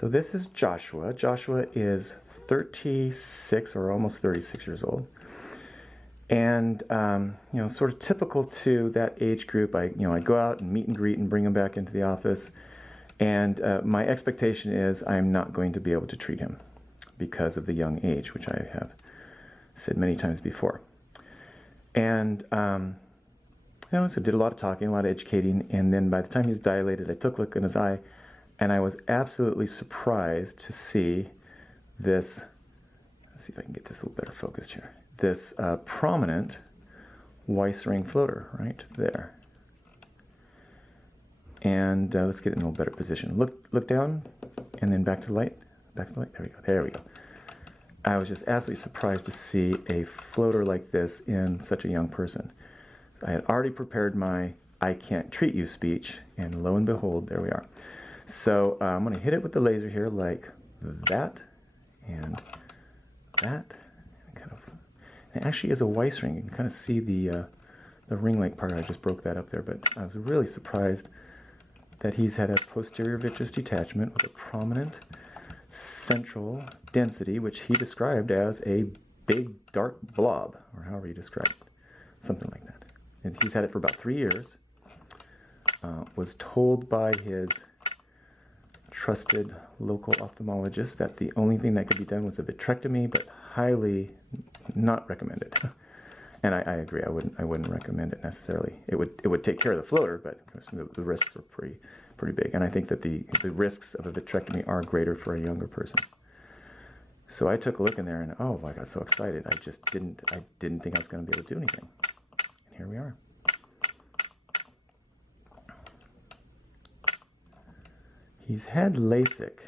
So this is Joshua. Joshua is 36 or almost 36 years old. And, sort of typical to that age group, I go out and meet and greet and bring him back into the office. And my expectation is I'm not going to be able to treat him because of the young age, which I have said many times before. And, so did a lot of talking, a lot of educating. And then by the time he's dilated, I took a look in his eye, and I was absolutely surprised to see this. Let's see if I can get this a little better focused here. This prominent Weiss ring floater right there. And let's get it in a little better position. Look down, and then back to the light. Back to the light. There we go. There we go. I was just absolutely surprised to see a floater like this in such a young person. I had already prepared my "I can't treat you" speech, and lo and behold, there we are. So I'm going to hit it with the laser here like that, and that. It actually is a Weiss ring. You can kind of see the ring-like part. I just broke that up there, but I was really surprised that he's had a posterior vitreous detachment with a prominent central density, which he described as a big dark blob, or however you described it, something like that. And he's had it for about 3 years. Was told by his trusted local ophthalmologist that the only thing that could be done was a vitrectomy, but highly not recommended. And I agree. I wouldn't recommend it necessarily. It would take care of the floater, but the risks are pretty big. And I think that the risks of a vitrectomy are greater for a younger person. So I took a look in there, and oh, I got so excited. I didn't think I was going to be able to do anything. And here we are. He's had LASIK.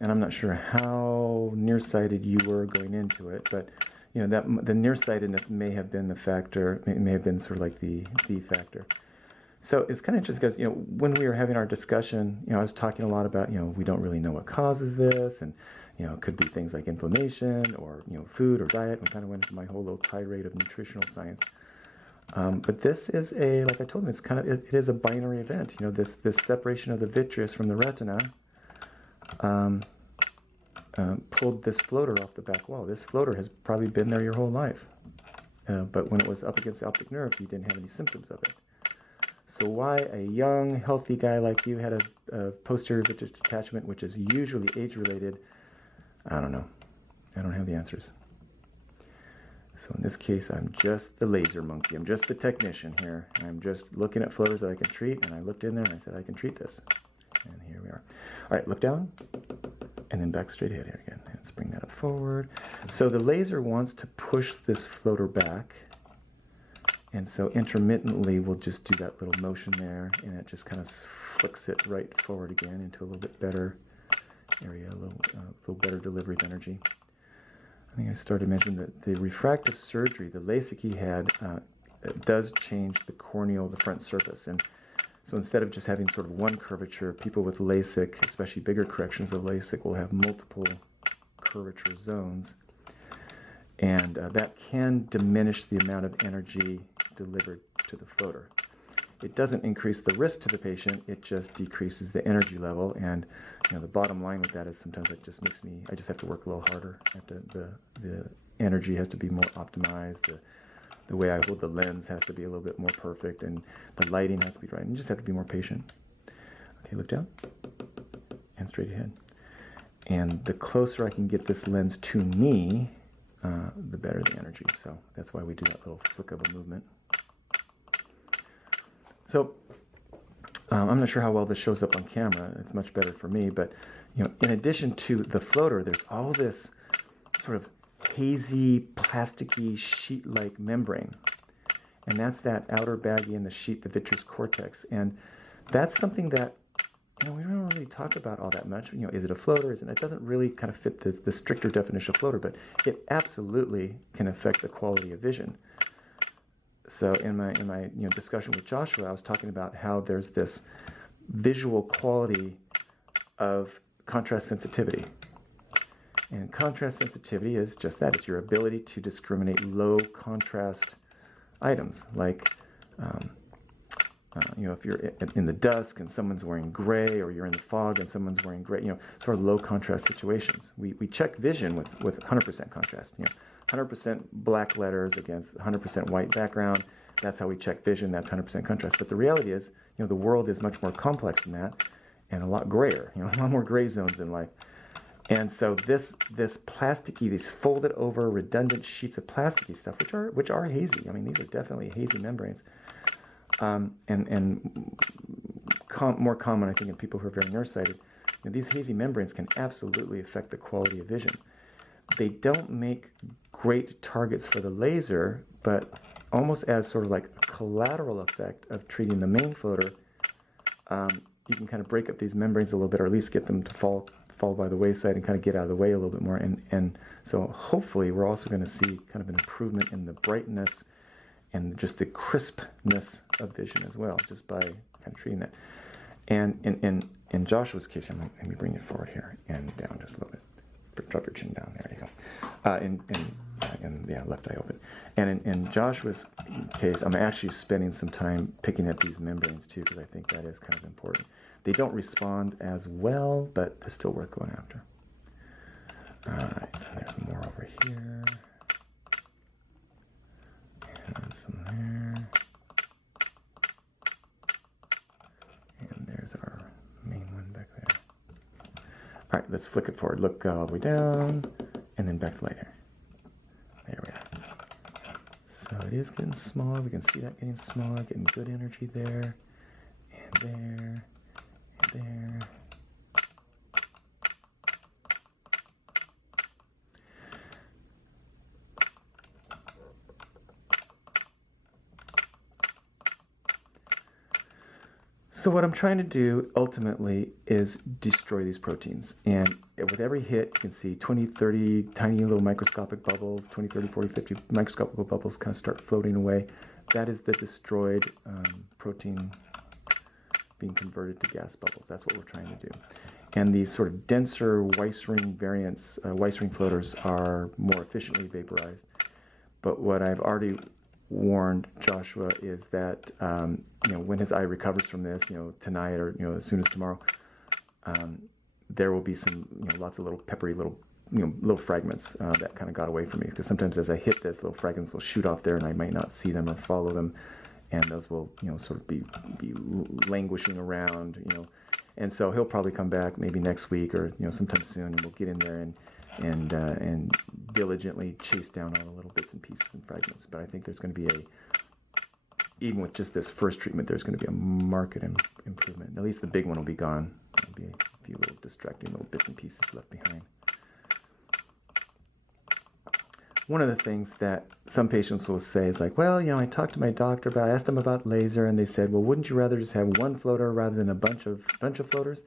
And I'm not sure how nearsighted you were going into it, but that the nearsightedness may have been the factor. It may have been sort of like the factor. So it's kind of interesting because when we were having our discussion, I was talking a lot about we don't really know what causes this, and it could be things like inflammation or food or diet. We kind of went into my whole little tirade of nutritional science. But this is like I told him, it is a binary event. This separation of the vitreous from the retina pulled this floater off the back wall. This floater has probably been there your whole life. But when it was up against the optic nerve, you didn't have any symptoms of it. So why a young, healthy guy like you had a posterior vitreous detachment, which is usually age-related, I don't know. I don't have the answers. So in this case, I'm just the laser monkey. I'm just the technician here. I'm just looking at floaters that I can treat, and I looked in there and I said, I can treat this. And here we are. All right, look down, and then back straight ahead here again. Let's bring that up forward. So the laser wants to push this floater back, and so intermittently we'll just do that little motion there, and it just kind of flicks it right forward again into a little bit better area, a little better delivery of energy. I think I started to mention that the refractive surgery, the LASIK he had, does change the corneal, the front surface. And so instead of just having sort of one curvature, people with LASIK, especially bigger corrections of LASIK, will have multiple curvature zones. And that can diminish the amount of energy delivered to the floater. It doesn't increase the risk to the patient, it just decreases the energy level. And the bottom line with that is sometimes it just makes me, I just have to work a little harder. The energy has to be more optimized, the way I hold the lens has to be a little bit more perfect, and the lighting has to be right. And you just have to be more patient. Okay, look down, and straight ahead. And the closer I can get this lens to me, the better the energy. So that's why we do that little flick of a movement. So I'm not sure how well this shows up on camera. It's much better for me. But in addition to the floater, there's all this sort of hazy, plasticky, sheet-like membrane, and that's that outer baggie in the sheet, the vitreous cortex. And that's something that we don't really talk about all that much. Is it a floater? It doesn't really kind of fit the stricter definition of floater, but it absolutely can affect the quality of vision. So in my discussion with Joshua, I was talking about how there's this visual quality of contrast sensitivity. And contrast sensitivity is just that. It's your ability to discriminate low contrast items like if you're in the dusk and someone's wearing gray, or you're in the fog and someone's wearing gray, sort of low contrast situations. We check vision with 100% contrast. 100% black letters against 100% white background. That's how we check vision. That's 100% contrast. But the reality is, the world is much more complex than that, and a lot grayer. A lot more gray zones in life. And so this plasticky, these folded over redundant sheets of plasticky stuff, which are hazy. I mean, these are definitely hazy membranes. More common, I think, in people who are very nearsighted. These hazy membranes can absolutely affect the quality of vision. They don't make great targets for the laser, but almost as sort of like a collateral effect of treating the main floater, you can kind of break up these membranes a little bit, or at least get them to fall by the wayside and kind of get out of the way a little bit more. And so hopefully we're also going to see kind of an improvement in the brightness and just the crispness of vision as well, just by kind of treating that. And in Joshua's case, let me bring it forward here and down just a little bit. Drop your chin down. There you go. And left eye open. And in Joshua's case, I'm actually spending some time picking at these membranes too, because I think that is kind of important. They don't respond as well, but they're still worth going after. All right, there's more over here. And some there. And there's our main one back there. All right, let's flick it forward. Look all the way down, and then back to light here. There we are. So it is getting smaller. We can see that getting smaller, getting good energy there, and there, and there. So what I'm trying to do ultimately is destroy these proteins. And with every hit, you can see 20, 30 tiny little microscopic bubbles, 20, 30, 40, 50 microscopic bubbles kind of start floating away. That is the destroyed protein being converted to gas bubbles. That's what we're trying to do. And these sort of denser Weiss ring variants, Weiss ring floaters, are more efficiently vaporized. But what I've already warned Joshua is that when his eye recovers from this, tonight or as soon as tomorrow, there will be some lots of little peppery little fragments that kind of got away from me, because sometimes as I hit this, little fragments will shoot off there and I might not see them or follow them, and those will sort of be languishing around, and so he'll probably come back maybe next week or sometime soon, and we'll get in there and diligently chase down all the little bits and pieces and fragments. But I think there's going to be even with just this first treatment, there's going to be a marked improvement. At least the big one will be gone. There'll be a few little distracting little bits and pieces left behind. One of the things that some patients will say is like, well, I talked to my doctor I asked them about laser, and they said, well, wouldn't you rather just have one floater rather than a bunch of floaters?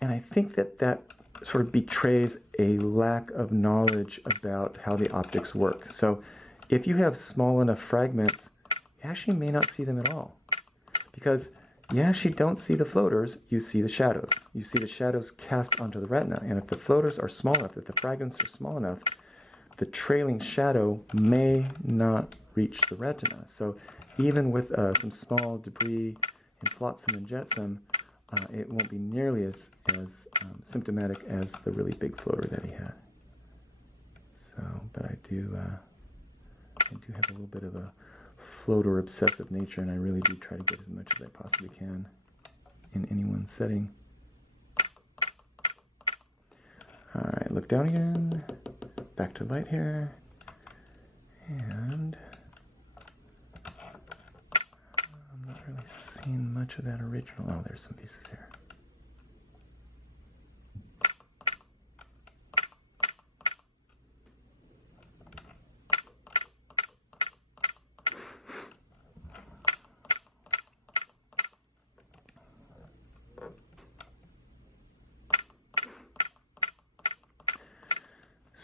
And I think that sort of betrays a lack of knowledge about how the optics work. So if you have small enough fragments, you actually may not see them at all, because you actually don't see the floaters, you see the shadows. You see the shadows cast onto the retina, and if the floaters are small enough, if the fragments are small enough, the trailing shadow may not reach the retina. So even with some small debris and flotsam and jetsam, it won't be nearly as symptomatic as the really big floater that he had. So, but I do have a little bit of a floater obsessive nature, and I really do try to get as much as I possibly can in any one setting. All right, look down again, back to light here, and I'm not really seeing much of that original. Oh, there's some pieces here.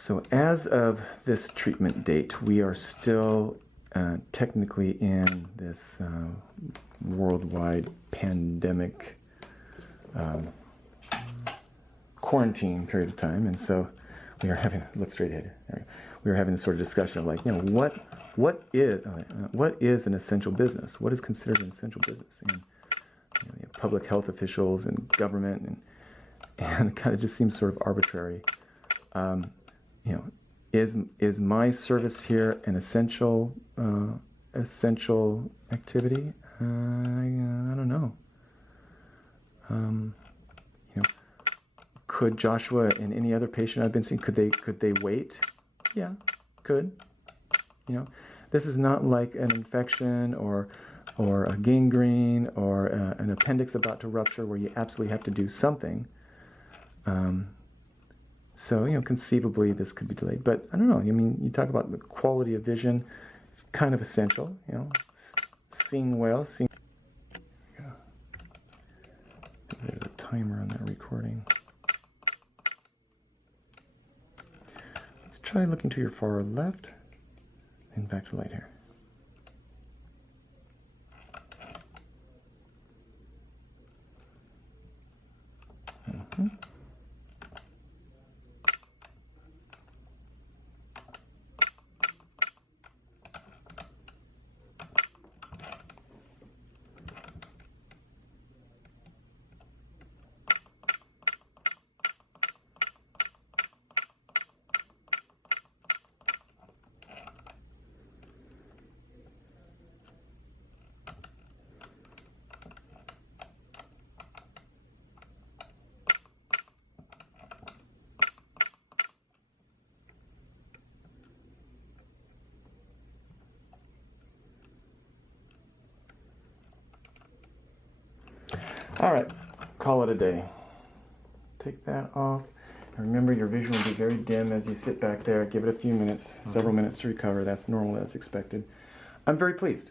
So as of this treatment date, we are still technically in this worldwide pandemic quarantine period of time, and so we are having, look straight ahead, we are having this sort of discussion of like, what what is an essential business? What is considered an essential business? And you have public health officials and government, and it kind of just seems sort of arbitrary. Is my service here an essential activity? I don't know. Could Joshua and any other patient I've been seeing, could they wait? Yeah, could. This is not like an infection or a gangrene or an appendix about to rupture where you absolutely have to do something. So, conceivably this could be delayed. But I don't know. I mean, you talk about the quality of vision. It's kind of essential, seeing well. There's a timer on that recording. Let's try looking to your far left and back to light here. Mm-hmm. All right, call it a day. Take that off. And remember, your vision will be very dim as you sit back there. Give it a few minutes, several minutes to recover. That's normal, that's expected. I'm very pleased.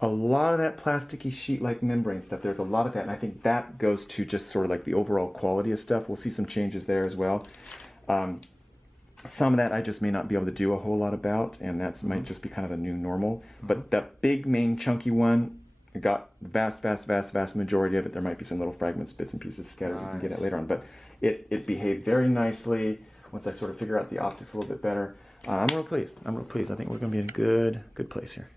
A lot of that plasticky sheet-like membrane stuff, there's a lot of that, and I think that goes to just sort of like the overall quality of stuff. We'll see some changes there as well. Some of that I just may not be able to do a whole lot about, and that might just be kind of a new normal. But that big, main, chunky one, I got the vast majority of it. There might be some little fragments, bits and pieces scattered. Nice. You can get it later on. But it behaved very nicely once I sort of figure out the optics a little bit better. I'm real pleased. I think we're going to be in a good place here.